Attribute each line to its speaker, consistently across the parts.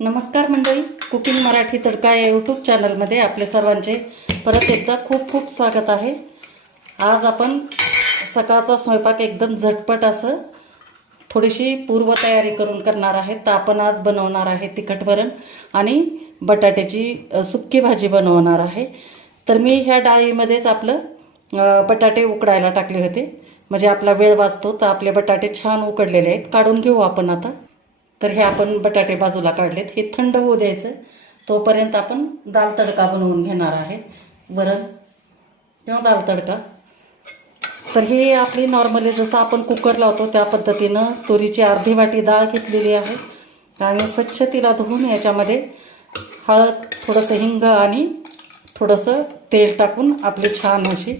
Speaker 1: नमस्कार मंडळी. कुकिंग मराठी तडका या यूट्यूब चॅनलमध्ये आपले सर्वांचे परत एकदा खूप खूप स्वागत आहे. आज आपण सकाळचा स्वयंपाक एकदम झटपट असं थोडीशी पूर्वतयारी करून करणार आहे. तर आपण आज बनवणार आहे तिखट वरण आणि बटाट्याची सुक्की भाजी बनवणार आहे. तर मी ह्या डाळीमध्येच आपलं बटाटे उकडायला टाकले होते. म्हणजे आपला वेळ वाचतो तर आपले बटाटे छान उकडलेले आहेत. काढून घेऊ आपण आता. तर हे आपण बटाटे बाजूला काढलेत. हे थंड होऊ द्यायचं. तोपर्यंत आपण दाल तडका बनवून घेणार आहे. वरण किंवा दाल तडका. तर हे आपली नॉर्मली जसं आपण कुकर लावतो त्या पद्धतीनं तुरीची अर्धी वाटी डाळ घेतलेली आहे. आणि स्वच्छ तिला धुवून याच्यामध्ये हळद थोडंसं हिंग आणि थोडंसं तेल टाकून आपली छान अशी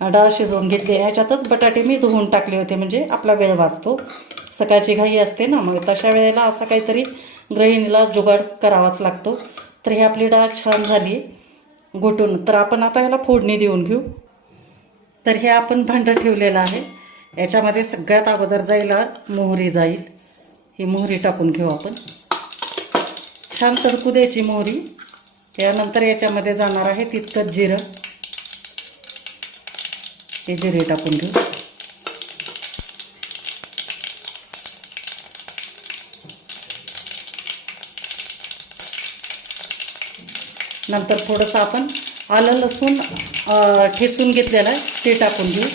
Speaker 1: डाळ शिजवून घेतली ह्याच्यातच बटाटे मी धुवून टाकले होते म्हणजे आपला वेळ वाचतो. सकाळची घाई असते ना मग तशा वेळेला असा काहीतरी गृहिणीला जुगाड करावाच लागतो. तर ही आपली डाळ छान झाली घोटून. तर आपण आता ह्याला फोडणी देऊन घेऊ. तर हे आपण भांडं ठेवलेलं आहे. याच्यामध्ये सगळ्यात अगोदर जाईल मोहरी जाईल. ही मोहरी टाकून घेऊ आपण. छान तडकू द्यायची मोहरी. यानंतर याच्यामध्ये जाणार आहे तितकंच जिरं. हे जिरे टाकून घेऊ. नंतर थोडंसं आपण आलं लसूण ठेचून घेतलेलं आहे ते टाकून घेऊ.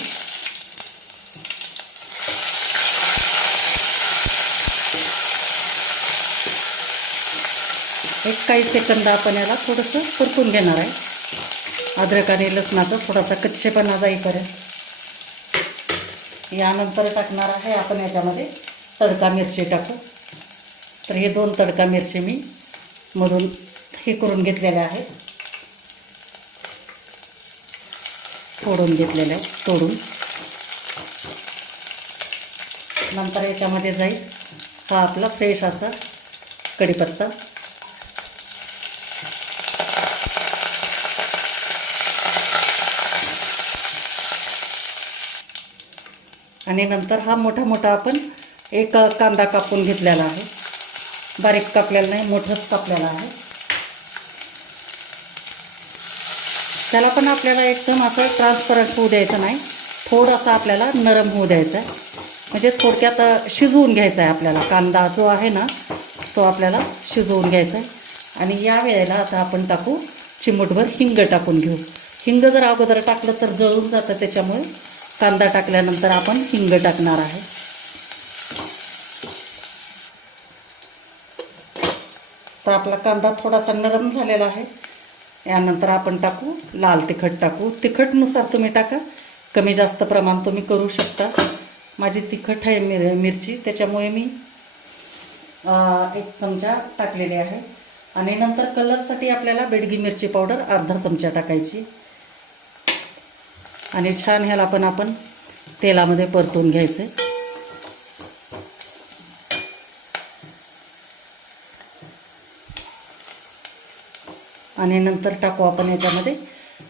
Speaker 1: एक काही सेकंद आपण याला थोडंसं परतून घेणार आहे. अद्रक आणि लसणाचा थोडासा कच्चेपणा जाईपर्यंत. यानंतर टाकणार आहे आपण याच्यामध्ये तडका मिरची टाकू. तर हे दोन तडका मिरची मी मधून हे करून घेतलेलं आहे. फोडून घेतलेलं आहे तोडून. नंतर याच्यामध्ये जाईल हा आपला फ्रेश असा कढीपत्ता. आणि नंतर हा मोठा मोठा आपण एक कांदा कापून घेतलेला आहे. बारीक कापलेला नाही मोठंच कापलेला आहे. त्याला पण आपल्याला एकदम असं ट्रान्सपरंट होऊ द्यायचं नाही. थोडंसं आपल्याला नरम होऊ द्यायचं आहे म्हणजे थोडक्यात शिजवून घ्यायचा आहे आपल्याला. कांदा जो आहे ना तो आपल्याला शिजवून घ्यायचा आहे आणि या वेळेला आता आपण टाकू चिमूटभर हिंग टाकून घेऊ. हिंग जर अगोदर टाकलं तर जळून जातं त्याच्यामुळे कांदा टाकल्यानंतर आपण हिंग टाकणार आहे. तर आपला कांदा थोडासा नरम झालेला आहे. यानंतर आपण टाकू लाल तिखट टाकू. तिखटनुसार तुम्ही टाका. कमी जास्त प्रमाण तुम्ही करू शकता. माझी तिखट आहे मिर मिरची. त्याच्यामुळे मी एक चमचा टाकलेली आहे. आणि नंतर कलरसाठी आपल्याला बेडगी मिरची पावडर अर्धा चमचा टाकायची. आणि छान ह्याला पण आपण तेलामध्ये परतून घ्यायचं आणि नंतर टाकू आपण याच्यामध्ये.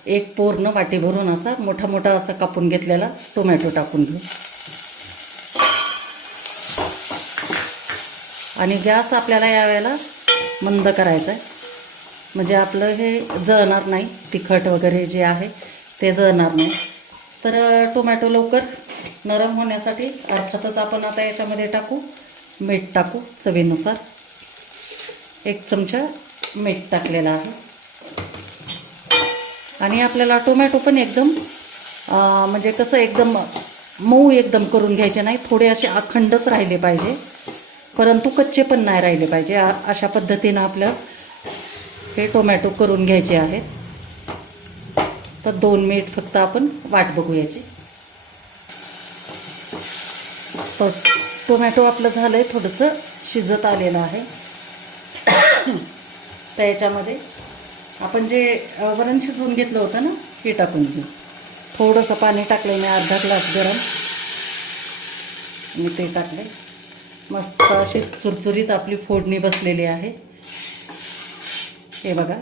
Speaker 1: एक पूर्ण वाटी भरून असा मोठा मोठा असा कापून घेतलेला टोमॅटो टाकून घेऊ. आणि गॅस आपल्याला यावेळेला मंद करायचा आहे. म्हणजे आपलं हे जळणार नाही तिखट वगैरे जे आहे ते जळणार नाही. तर टोमॅटो लवकर नरम होण्यासाठी अर्थातच आपण आता याच्यामध्ये टाकू मीठ टाकू चवीनुसार. एक चमचा मीठ टाकलेला आहे. आणि आपल्याला टोमॅटो पण एकदम म्हणजे कसं एकदम मऊ एकदम करून घ्यायचे नाही थोडे असे अखंडच राहिले पाहिजे. परंतु कच्चे पण नाही राहिले पाहिजे. अशा पद्धतीनं आपलं हे टोमॅटो करून घ्यायचे आहेत तर दोन मिनिट फक्त आपण वाट बघू याची तर टोमॅटो आपलं झालं आहे थोडंसं शिजत आलेलं आहे. तर याच्यामध्ये आपण जे वरण शिजवून घेतलं होतं ना हे टाकून घेऊ. थोडंसं पाणी टाकलं मी अर्धा ग्लास गरम. मी ते टाकले मस्त अशी चुरचुरीत आपली फोडणी बसलेली आहे. हे बघा.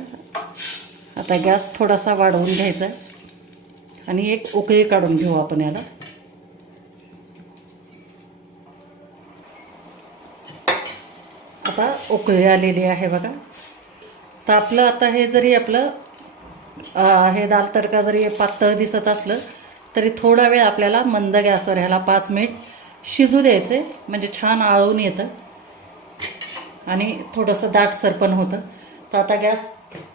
Speaker 1: आता गॅस थोडासा वाढवून घ्यायचा आहे. आणि एक उकळी काढून घेऊ आपण याला. आता उकळी आलेली आहे बघा. तर आपलं आता हे जरी आपलं हे दाल तडका जरी पातळ दिसत असलं तरी थोडा वेळ आपल्याला मंद गॅसवर ह्याला पाच मिनिट शिजू द्यायचे. म्हणजे छान आळून येतं. आणि थोडंसं दाटसर पण होतं. तर आता गॅस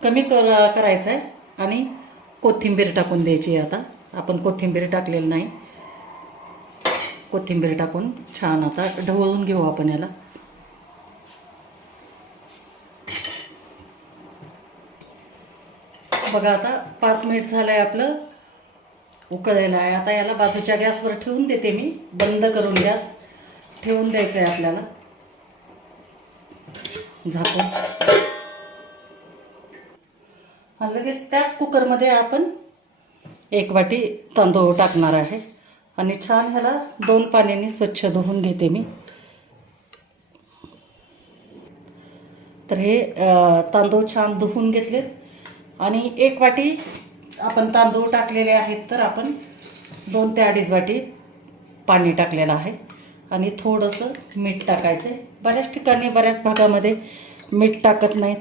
Speaker 1: कमी कर करायचा आहे. आणि कोथिंबीर टाकून द्यायची आहे आता. आपण कोथिंबीर टाकलेली नाही. कोथिंबीर टाकून छान आता ढवळून घेऊ आपण याला. बघा आता पाच मिनिट झालं आहे आपलं. उकळायला आहे. आता याला बाजूच्या गॅसवर ठेवून देते मी. बंद करून गॅस ठेवून द्यायचं आहे आपल्याला. झाकून. लगेच त्याच कुकरमध्ये आपण एक वाटी तांदूळ टाकणार आहे. आणि छान ह्याला दोन पाण्याने स्वच्छ धुवून घेते मी. तर हे तांदूळ छान धुवून घेतलेत. आणि एक वाटी आपण तांदूळ टाकलेले आहेत तर आपण दोन ते अडीच वाटी पाणी टाकलेलं आहे. आणि थोडंसं मीठ टाकायचं आहे बऱ्याच ठिकाणी बऱ्याच भागामध्ये मीठ टाकत नाहीत.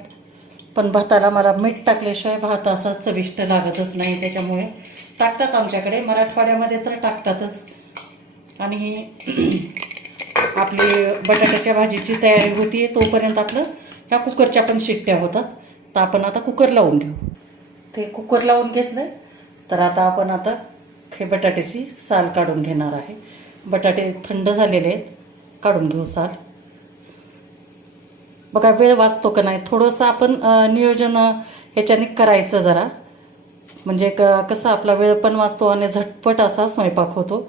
Speaker 1: पण भाताला मला मीठ टाकल्याशिवाय भात असा चविष्ट लागतच नाही. त्याच्यामुळे टाकतात आमच्याकडे. मराठवाड्यामध्ये तर टाकतातच. आणि आपली बटाट्याच्या भाजीची तयारी होती तोपर्यंत आपलं ह्या कुकरच्या पण शिट्ट्या होतात. तर आपण आता कुकर लावून घेऊ ते कुकर लावून घेतलं तर आता आपण आता हे बटाट्याची साल काढून घेणार आहे. बटाटे थंड झालेले आहेत. काढून घेऊ साल. बघा वेळ वाचतो का नाही? थोडंसं आपण नियोजन ह्याच्याने करायचं जरा. म्हणजे क कसं आपला वेळ पण वाचतो आणि झटपट असा स्वयंपाक होतो.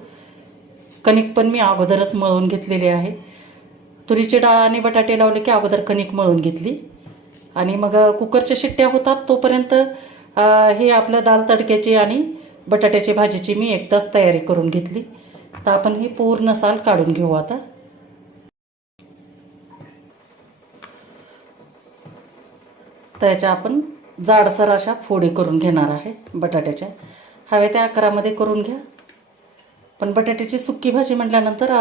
Speaker 1: कणिक पण मी अगोदरच मळून घेतलेली आहे. तुरीची डाळ आणि बटाटे लावले की अगोदर कणिक मळून घेतली. आणि मग कुकरच्या शिट्ट्या होतात तोपर्यंत हे आपलं दाल तडक्याची आणि बटाट्याची भाजीची मी एकदाच तयारी करून घेतली. तर आपण ही पूर्ण साल काढून घेऊ आता. त्याच्या आपण जाडसर अशा फोडी करून घेणार आहे बटाट्याच्या. हवे त्या आकारामध्ये करून घ्या. पण बटाट्याची सुक्की भाजी म्हटल्यानंतर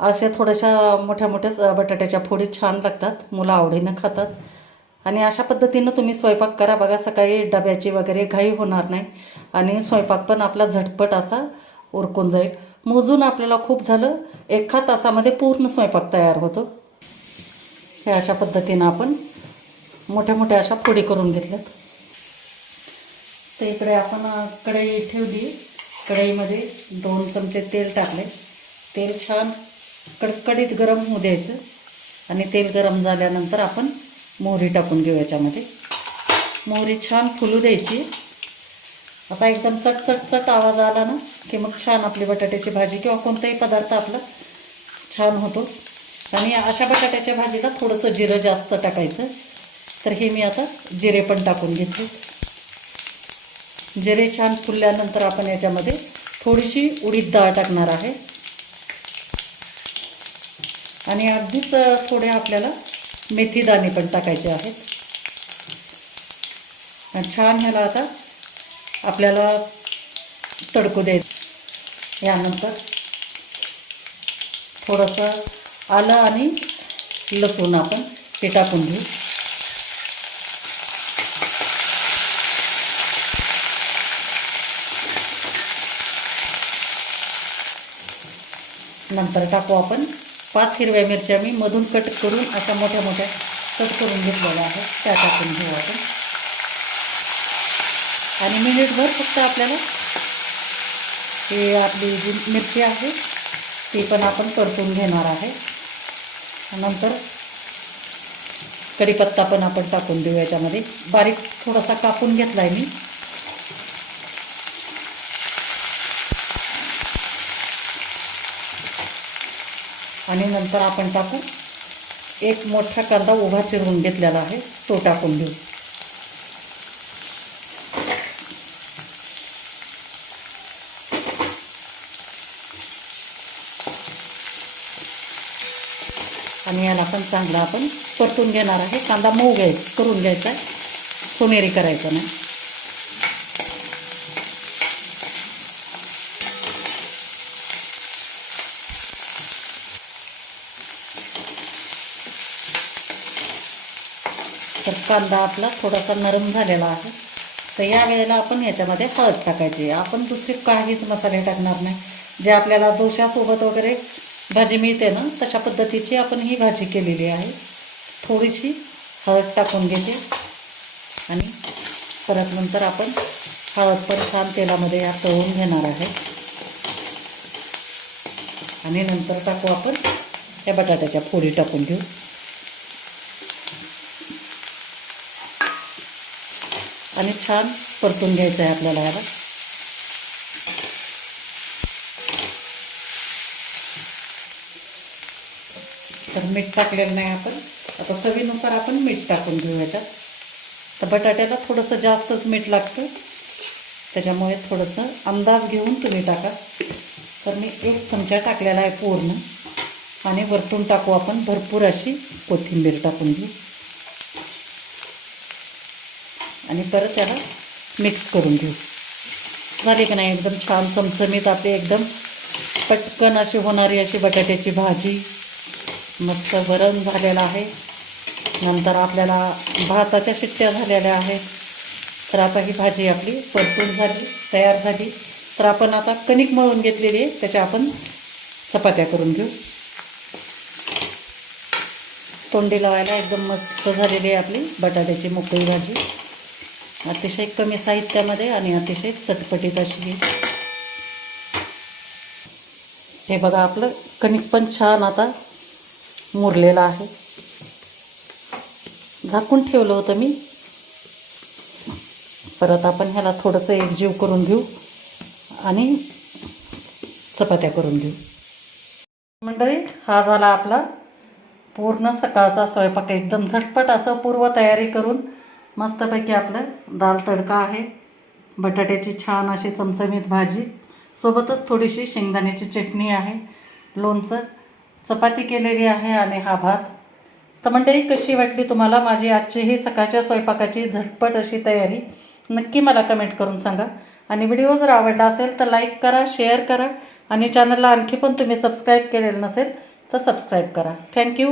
Speaker 1: अशा थोड्याशा मोठ्या मोठ्याच बटाट्याच्या फोडी छान लागतात. मुलं आवडीनं खातात. आणि अशा पद्धतीनं तुम्ही स्वयंपाक करा. बघा सकाळी डब्याची वगैरे घाई होणार नाही आणि स्वयंपाक पण आपला झटपट असा उरकून जाईल. मोजून आपल्याला खूप झालं. एका तासामध्ये पूर्ण स्वयंपाक तयार होतो. हे अशा पद्धतीनं आपण मोठ्या मोठ्या अशा फोडी करून घेतल्यात. तर इकडे आपण कढई ठेवली. कढईमध्ये दोन चमचे तेल टाकले. तेल छान कडकडीत गरम होऊ द्यायचं. आणि तेल गरम झाल्यानंतर आपण मोहरी टाकून घेऊ याच्यामध्ये. मोहरी छान फुलू द्यायची. असा एकदम चटचटचट आवाज आला ना की मग छान आपली बटाट्याची भाजी किंवा कोणताही पदार्थ आपला छान होतो. आणि अशा बटाट्याच्या भाजीला थोडंसं जिरं जास्त टाकायचं. तर हे मी आता जिरे पण टाकून घेतले. जिरे छान फुलल्यानंतर आपण याच्यामध्ये थोडीशी उडीद डाळ टाकणार आहे. आणि अगदीच थोड्या थोडे आपल्याला मेथीदाणे पण टाकायचे आहेत. आणि छान ह्याला आता आपल्याला तडकू द्यायचं यानंतर थोडंसं आलं आणि लसूण आपण हे टाकून घेऊ. नंतर टाकू आपण पाच हिरव्या मिरच्या मी मधून कट करून अशा मोठ्या मोठ्या कट करून घेतलेल्या आहेत. त्या टाकून घेऊ आपण. आणि मिनिटभर फक्त आपल्याला ही आपली जी मिरची आहे ती पण आपण परतून घेणार आहे. नंतर कढीपत्ता पण आपण टाकून देऊ याच्यामध्ये. बारीक थोडासा कापून घेतला आहे मी. आणि नंतर आपण टाकू. एक मोठा कांदा उभा चिरून घेतलेला आहे तो टाकून देऊ. आणि याला पण चांगला आपण परतून घेणार आहे. कांदा मऊ घ्याय करून घ्यायचा आहे. सोनेरी करायचा नाही. तर कांदा आपला थोडासा नरम झालेला आहे. तर या वेळेला आपण ह्याच्यामध्ये हळद टाकायची. आपण दुसरे काहीच मसाले टाकणार नाही. जे आपल्याला दोशासोबत वगैरे भाजी मिळते ना तशा पद्धतीची आपण ही भाजी केलेली आहे. थोडीशी हळद टाकून घेते. आणि परत नंतर आपण हळद पण छान तेलामध्ये या तळून घेणार आहे. आणि नंतर टाकू आपण त्या बटाट्याच्या फोडी टाकून घेऊ. आणि छान परतून घ्यायचं आहे आपल्याला याला तर मीठ टाकलेलं नाही आपण. आता चवीनुसार आपण मीठ टाकून घेऊ याच्यात तर बटाट्याला थोडंसं जास्तच मीठ लागतं. त्याच्यामुळे थोडंसं अंदाज घेऊन तुम्ही टाका. तर मी एक चमचा टाकलेला आहे पूर्ण. आणि वरतून टाकू आपण भरपूर अशी कोथिंबीर टाकून घेऊ. आणि परत त्याला मिक्स करून घेऊ. झाले की नाही एकदम छान चमचमीत आपली एकदम पटकन अशी होणारी अशी बटाट्याची भाजी. मस्त वरण झालेलं आहे. नंतर आपल्याला भाताच्या शिट्ट्या झालेल्या आहेत. तर आता ही भाजी आपली परतून झाली तयार झाली. तर आपण आता कणिक मळून घेतलेली आहे त्याच्या आपण चपात्या करून घेऊ. तोंडी लावायला एकदम मस्त झालेली आहे आपली बटाट्याची मोकळी भाजी. अतिशय कमी साहित्यामध्ये आणि अतिशय चटपटीत अशी ही. हे बघा आपलं कणिक पण छान आता मुरलेलं आहे. झाकून ठेवलं होतं मी. परत आपण ह्याला थोडंसं एकजीव करून घेऊ आणि चपात्या करून घेऊ. मंडळी हा झाला आपला पूर्ण सकाळचा स्वयंपाक. एकदम झटपट असं पूर्वतयारी करून मस्तपैकी आपलं दाल तडका आहे. बटाट्याची छान अशी चमचमीत भाजी. सोबतच थोडीशी शेंगदाण्याची चटणी आहे. लोणचं. चपाती केलेली आहे आणि हा भात. तर मंडळी कशी वाटली तुम्हाला माझी आजची ही सकाळच्या स्वयंपाकाची झटपट अशी तयारी? नक्की मला कमेंट करून सांगा. आणि व्हिडिओ जर आवडला असेल तर लाईक करा शेअर करा आणि चॅनलला आणखी पण तुम्ही सबस्क्राईब केलेलं नसेल तर सबस्क्राईब करा. थँक्यू.